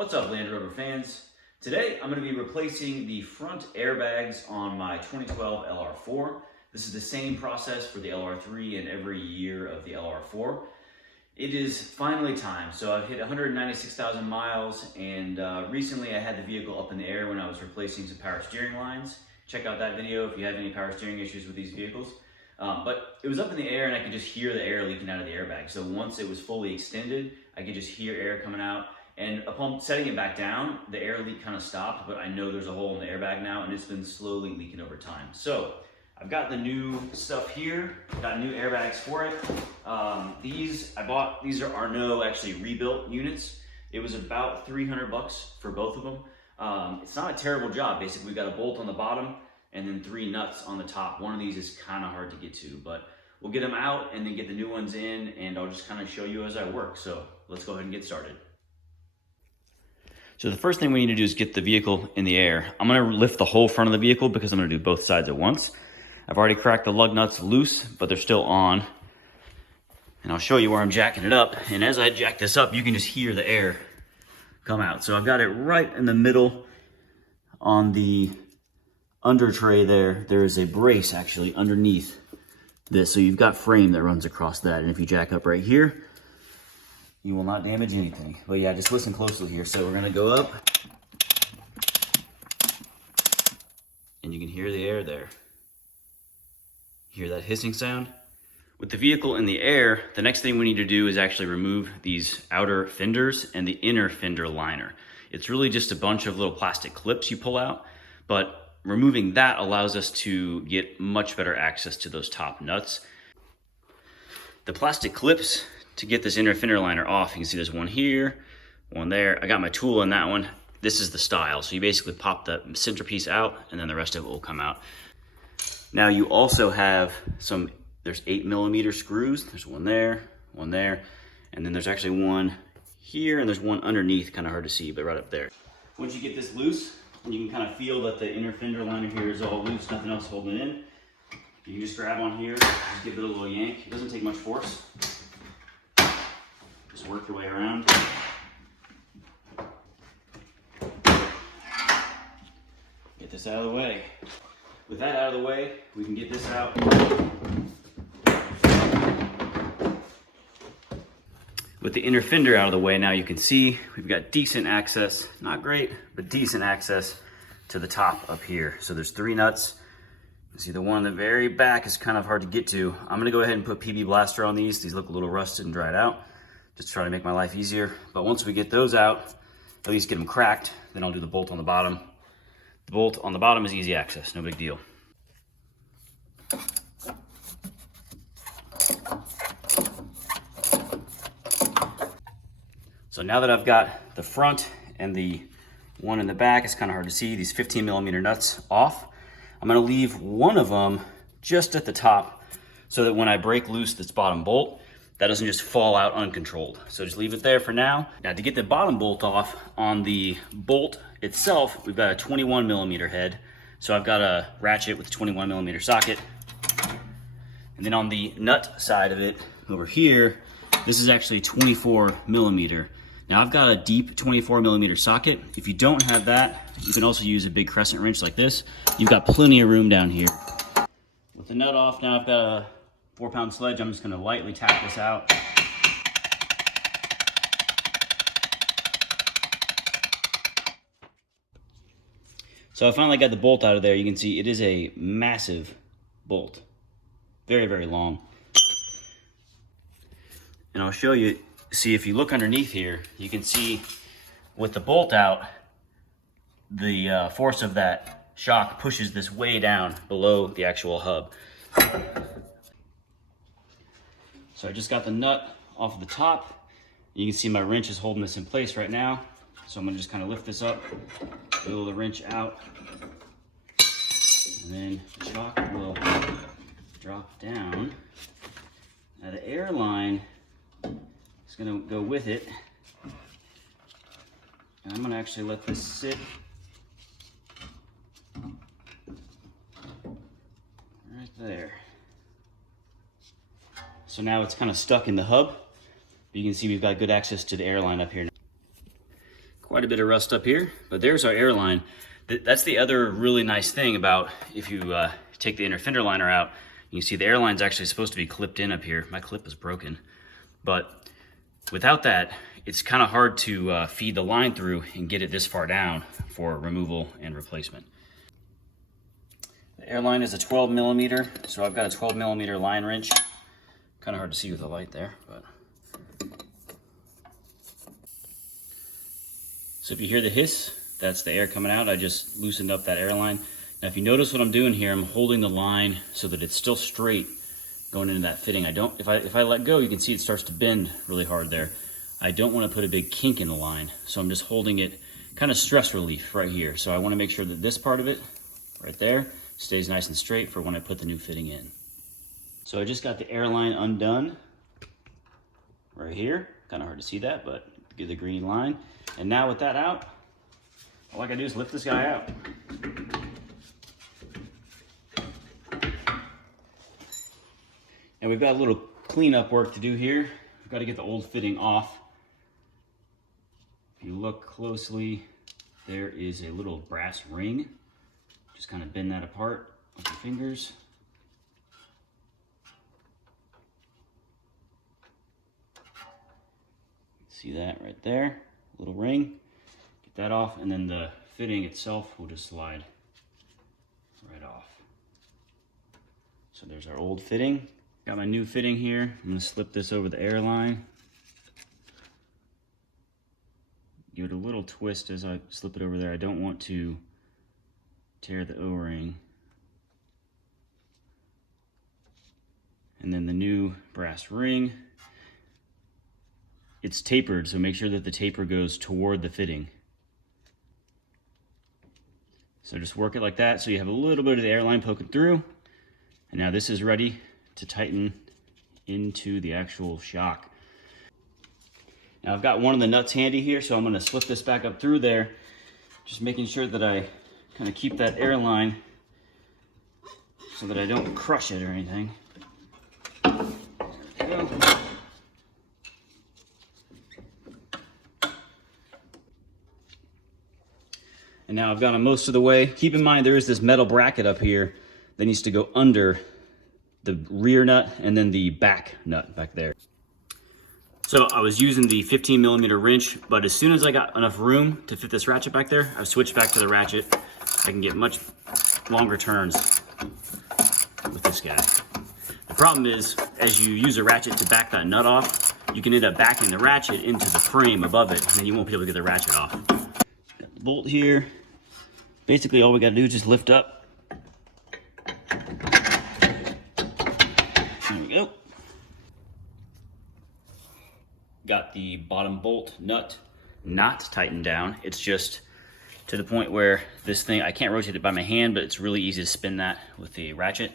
What's up, Land Rover fans? Today I'm going to be replacing the front airbags on my 2012 LR4. This is the same process for the LR3 and every year of the LR4. It is finally time. So I've hit 196,000 miles, and recently I had the vehicle up in the air when I was replacing some power steering lines. Check out that video if you have any power steering issues with these vehicles. But it was up in the air and I could just hear the air leaking out of the airbag. So once it was fully extended, I could just hear air coming out. And upon setting it back down, the air leak kind of stopped, but I know there's a hole in the airbag now and it's been slowly leaking over time. So I've got the new stuff here, got new airbags for it. These are no actually rebuilt units. It was about 300 bucks for both of them. It's not a terrible job. Basically, we've got a bolt on the bottom and then 3 nuts on the top. One of these is kind of hard to get to, but we'll get them out and then get the new ones in, and I'll just kind of show you as I work. So let's go ahead and get started. So the first thing we need to do is get the vehicle in the air. I'm gonna lift the whole front of the vehicle because I'm gonna do both sides at once. I've already cracked the lug nuts loose, but they're still on. And I'll show you where I'm jacking it up. And as I jack this up, you can just hear the air come out. So I've got it right in the middle on the under tray there. There is a brace actually underneath this. So you've got frame that runs across that. And if you jack up right here, you will not damage anything. But yeah, just listen closely here. So we're gonna go up and you can hear the air there. Hear that hissing sound? With the vehicle in the air, the next thing we need to do is actually remove these outer fenders and the inner fender liner. It's really just a bunch of little plastic clips you pull out, but removing that allows us to get much better access to those top nuts. The plastic clips, to get this inner fender liner off, you can see there's one here, one there. I got my tool in that one. This is the style. So you basically pop the centerpiece out and then the rest of it will come out. Now you also have there's 8mm screws. There's one there, and then there's actually one here and there's one underneath, kind of hard to see, but right up there. Once you get this loose, you can kind of feel that the inner fender liner here is all loose, nothing else holding it in. You can just grab on here, just give it a little yank. It doesn't take much force. Just work your way around. Get this out of the way. With that out of the way, we can get this out. With the inner fender out of the way, now you can see we've got decent access, not great, but decent access to the top up here. So there's 3 nuts. You see the one in the very back is kind of hard to get to. I'm gonna go ahead and put PB Blaster on these. These look a little rusted and dried out. Just try to make my life easier. But once we get those out, at least get them cracked, then I'll do the bolt on the bottom. The bolt on the bottom is easy access, no big deal. So now that I've got the front and the one in the back, it's kind of hard to see, these 15mm nuts off, I'm gonna leave one of them just at the top so that when I break loose this bottom bolt, that doesn't just fall out uncontrolled. So just leave it there for now. Now to get the bottom bolt off, on the bolt itself, we've got a 21mm head. So I've got a ratchet with a 21mm socket. And then on the nut side of it, over here, this is actually 24mm. Now I've got a deep 24mm socket. If you don't have that, you can also use a big crescent wrench like this. You've got plenty of room down here. With the nut off, now I've got a 4-pound sledge. I'm just gonna lightly tap this out. So I finally got the bolt out of there. You can see it is a massive bolt. Very, very long. And I'll show you, see if you look underneath here, you can see with the bolt out, the force of that shock pushes this way down below the actual hub. So I just got the nut off of the top. You can see my wrench is holding this in place right now. So I'm gonna just kind of lift this up, wheel the wrench out, and then the shock will drop down. Now the air line is gonna go with it. And I'm gonna actually let this sit right there. So now it's kind of stuck in the hub. You can see we've got good access to the airline up here. Quite quite a bit of rust up here, but there's our airline. That's the other really nice thing about if you take the inner fender liner out, you can see the airline's actually supposed to be clipped in up here. My clip is broken, but without that, it's kind of hard to feed the line through and get it this far down for removal and replacement. The airline is a 12 millimeter, so I've got a 12 millimeter line wrench. Kind of hard to see with the light there, but. So if you hear the hiss, that's the air coming out. I just loosened up that airline. Now if you notice what I'm doing here, I'm holding the line so that it's still straight going into that fitting. If I let go, you can see it starts to bend really hard there. I don't want to put a big kink in the line, so I'm just holding it kind of stress relief right here. So I want to make sure that this part of it, right there, stays nice and straight for when I put the new fitting in. So I just got the airline undone right here. Kind of hard to see that, but get the green line. And now with that out, all I gotta do is lift this guy out. And we've got a little cleanup work to do here. We've got to get the old fitting off. If you look closely, there is a little brass ring. Just kind of bend that apart with your fingers. See that right there? Little ring. Get that off, and then the fitting itself will just slide right off. So there's our old fitting. Got my new fitting here. I'm gonna slip this over the airline. Give it a little twist as I slip it over there. I don't want to tear the O-ring. And then the new brass ring. It's tapered, so make sure that the taper goes toward the fitting. So just work it like that so you have a little bit of the airline poking through. And now this is ready to tighten into the actual shock. Now I've got one of the nuts handy here, so I'm gonna slip this back up through there, just making sure that I kind of keep that airline so that I don't crush it or anything. There we go. And now I've got them most of the way. Keep in mind there is this metal bracket up here that needs to go under the rear nut and then the back nut back there. So I was using the 15 millimeter wrench, but as soon as I got enough room to fit this ratchet back there, I've switched back to the ratchet. I can get much longer turns with this guy. The problem is, as you use a ratchet to back that nut off, you can end up backing the ratchet into the frame above it, and then you won't be able to get the ratchet off. Got the bolt here. Basically, all we gotta do is just lift up. There we go. Got the bottom bolt nut not tightened down. It's just to the point where this thing, I can't rotate it by my hand, but it's really easy to spin that with the ratchet.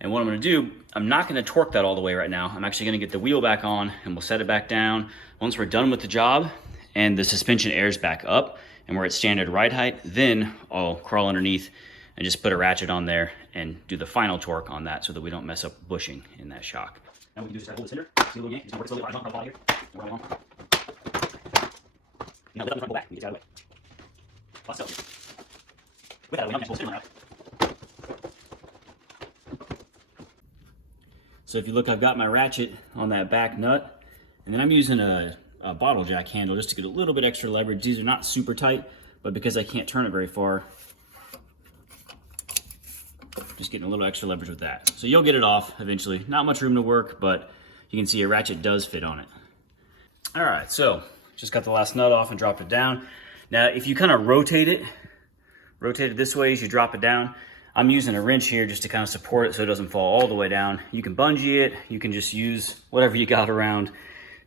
And what I'm gonna do, I'm not gonna torque that all the way right now. I'm actually gonna get the wheel back on and we'll set it back down. Once we're done with the job and the suspension airs back up and we're at standard ride height, then I'll crawl underneath and just put a ratchet on there and do the final torque on that so that we don't mess up bushing in that shock. Now what we can do is hold this hinder, see a little yank, just work slowly right on here. Right on. You know, lift up the front, go back, and get out of the way. Lots of with that, we don't have to pull the steering out. So if you look, I've got my ratchet on that back nut, and then I'm using a bottle jack handle just to get a little bit extra leverage. These are not super tight, but because I can't turn it very far, just getting a little extra leverage with that. So you'll get it off eventually. Not much room to work, but you can see a ratchet does fit on it. All right, so just got the last nut off and dropped it down. Now, if you kind of rotate it this way as you drop it down, I'm using a wrench here just to kind of support it so it doesn't fall all the way down. You can bungee it, you can just use whatever you got around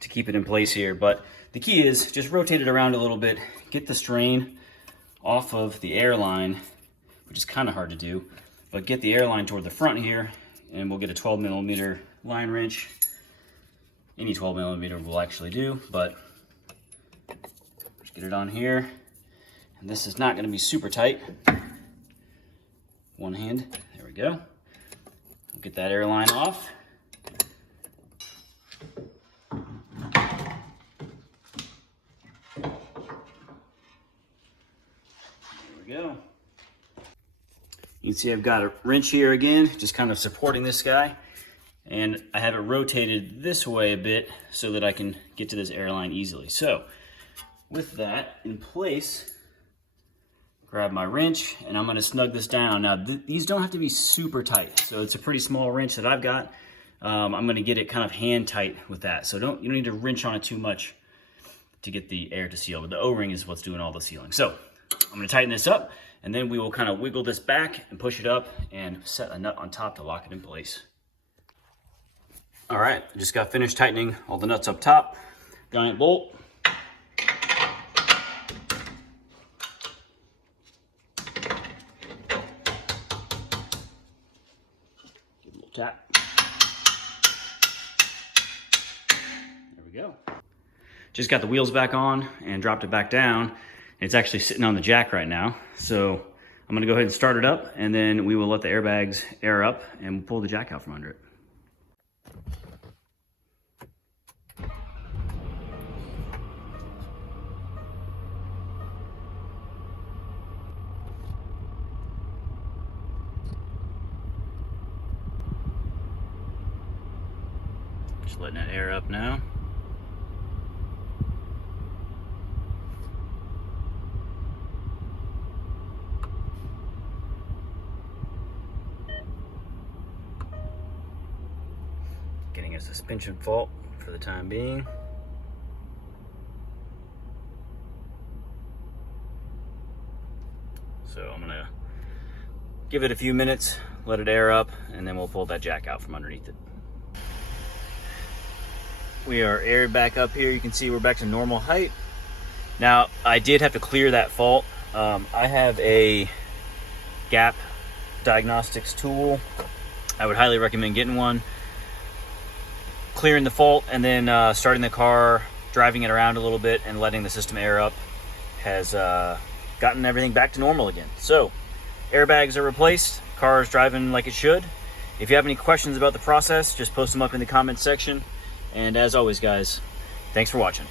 to keep it in place here. But the key is just rotate it around a little bit, get the strain off of the airline, which is kind of hard to do, but get the airline toward the front here, and we'll get a 12 millimeter line wrench. Any 12 millimeter will actually do, but just get it on here. And this is not going to be super tight. One hand, there we go. We'll get that airline off. we go. You can see I've got a wrench here again, just kind of supporting this guy. And I have it rotated this way a bit so that I can get to this air line easily. So with that in place, grab my wrench and I'm gonna snug this down. Now these don't have to be super tight. So it's a pretty small wrench that I've got. I'm gonna get it kind of hand tight with that. So you don't need to wrench on it too much to get the air to seal, but the O-ring is what's doing all the sealing. So I'm gonna tighten this up and then we will kind of wiggle this back and push it up and set a nut on top to lock it in place. All right, just got finished tightening all the nuts up top. Giant bolt. Give it a little tap. There we go. Just got the wheels back on and dropped it back down. It's actually sitting on the jack right now. So I'm gonna go ahead and start it up and then we will let the airbags air up and we'll pull the jack out from under it. Just letting it air up now. Getting a suspension fault for the time being. So I'm gonna give it a few minutes, let it air up, and then we'll pull that jack out from underneath it. We are aired back up here. You can see we're back to normal height. Now, I did have to clear that fault. I have a gap diagnostics tool. I would highly recommend getting one. Clearing the fault and then starting the car, driving it around a little bit and letting the system air up has gotten everything back to normal again. So, airbags are replaced, car is driving like it should. If you have any questions about the process, just post them up in the comments section. And as always, guys, thanks for watching.